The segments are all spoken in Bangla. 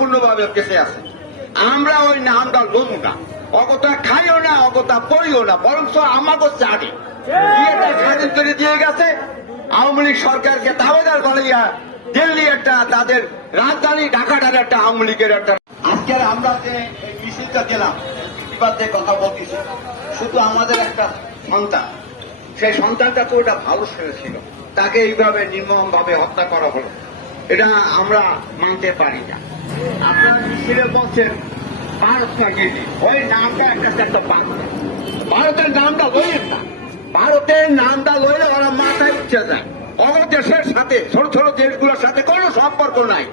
সম্পূর্ণভাবে বেঁচে আছে। আমরা ওই নামটা লমু না, অগতা খাইও না, অগতা পড়িও না, বরং আমাকে চাটে স্বাধীন করে দিয়ে গেছে। আওয়ামী লীগ সরকারকে দাবেদার বানাইয়া দিল্লি একটা তাদের রাজধানী ঢাকাটার একটা আওয়ামী লীগের একটা আজকে আমরা যে মিছিলটা দিলাম প্রতিবাদে কথা বলতেছি, শুধু আমাদের একটা সন্তান, সেই সন্তানটা তো ওটা ভালো ছেলে ছিল, তাকে এইভাবে নির্মম ভাবে হত্যা করা হলো, এটা আমরা মানতে পারি না। আপনারা মিছিলে বলছেন ভারত পাঠিয়েছি, ওই নামটা একটা ভারতের নামটা লইেন না, ভারতের নামটা লইলে ওরা মাথায় উঠে যায়। ওদের দেশের সাথে ছোট ছোট দেশগুলোর সাথে কোনো সম্পর্ক নাই,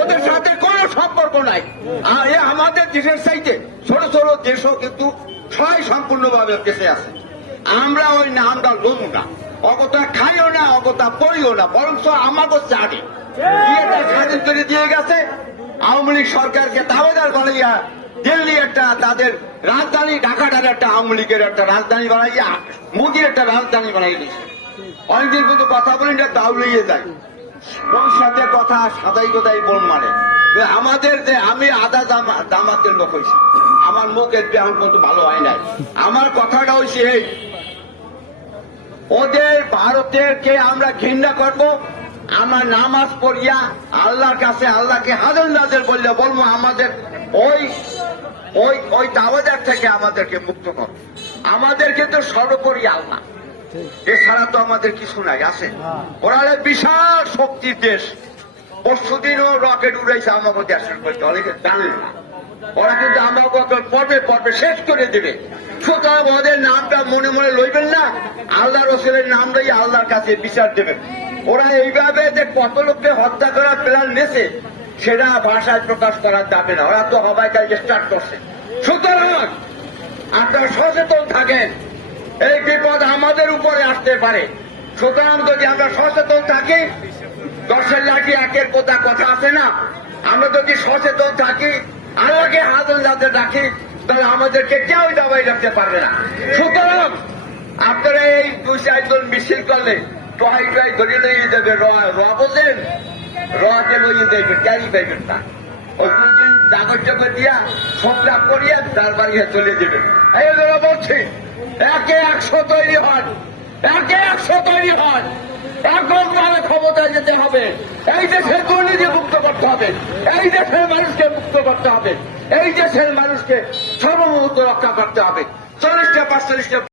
ওদের সাথে কোনো সম্পর্ক নাই। আর আমাদের দেশের চাইতে ছোট ছোট দেশও কিন্তু সবাই সম্পূর্ণভাবে বেঁচে আছে। আমরা ওই নামটা লমু না, অগতা খাইও না, অগতা পড়িও না, বরং আমাকে চাটে স্বাধীন করে দিয়ে গেছে। আওয়ামী লীগ সরকারকে দাবেদার বানাইয়া দিল্লি একটা তাদের রাজধানী ঢাকাটার একটা আওয়ামী লীগের একটা রাজধানী বানাইয়া মোদির একটা রাজধানী বানাই দিয়েছে। অনেকদিন কিন্তু কথা বলেন দাউলিয়ে যায়, ওর সাথে কথা সাদাই কোথায় বোন মানে আমাদের যে আমি আধা দামাতের লোক হয়েছি, আমার মুখের এখন কিন্তু ভালো হয় নাই। আমার কথাটা হয়েছে এই, ওদের ভারতেরকে আমরা ঘৃণা করব, আমার নামাজ পড়িয়া আল্লাহর কাছে আল্লাহকে হাজার নাজের বললে বলবো আমাদের ওই ওই ওই দাওয়াদার থেকে আমাদেরকে মুক্ত কর। আমাদেরকে তো সর্বোপরি আল্লাহ, এছাড়া তো আমাদের কিছু নাই। আছে ওরা বিশাল শক্তির দেশ, পরশুদিনও রকেট উড়াইছে আমাকে দেশের করতে, অনেকে জানেন না। ওরা কিন্তু আমাকে পর্বে পর্বে শেষ করে দেবে। সুতরাং ওদের নামটা মনে মনে লইবেন না, আল্লাহ রসুলের নাম লই আল্লাহর কাছে বিচার দেবেন। ওরা এইভাবে যে কত লোককে হত্যা করার প্ল্যান নেছে সেটা ভাষায় প্রকাশ করা যাবে না, ওরা তো হবাই কাজ স্টার্ট করছে। সুতরাং আপনারা সচেতন থাকেন, এই বিপদ আমাদের উপরে আসতে পারে। সুতরাং যদি আমরা সচেতন থাকি, দশের লাঠি একের কথা আছে না, আমরা যদি সচেতন থাকি, আল্লাহকে হাজার যাতে রাখি, তাহলে আমাদেরকে কেউ দাবাই রাখতে পারবে না। সুতরাং আপনারা এই 2-4 মিছিল করলে টয় টয় ধরে লইয়ে যাবে, বোঝেন রে লইয়ে দেবেন, ক্যারি পাইবেন না। ওই 2 দিন জাগর জগর দিয়া সংলাপ করিয়া তার বাড়ি চলে দেবেন। এই বলছি, 1-100 তৈরি হন, 1-100 তৈরি হন, একদম ভাবে ক্ষমতায় যেতে হবে। এই দেশের দুর্নীতি মুক্ত করতে হবে, এই দেশের মানুষকে মুক্ত করতে হবে, এই দেশের মানুষকে সর্বমুক্ত রক্ষা করতে হবে। 40টা 45টা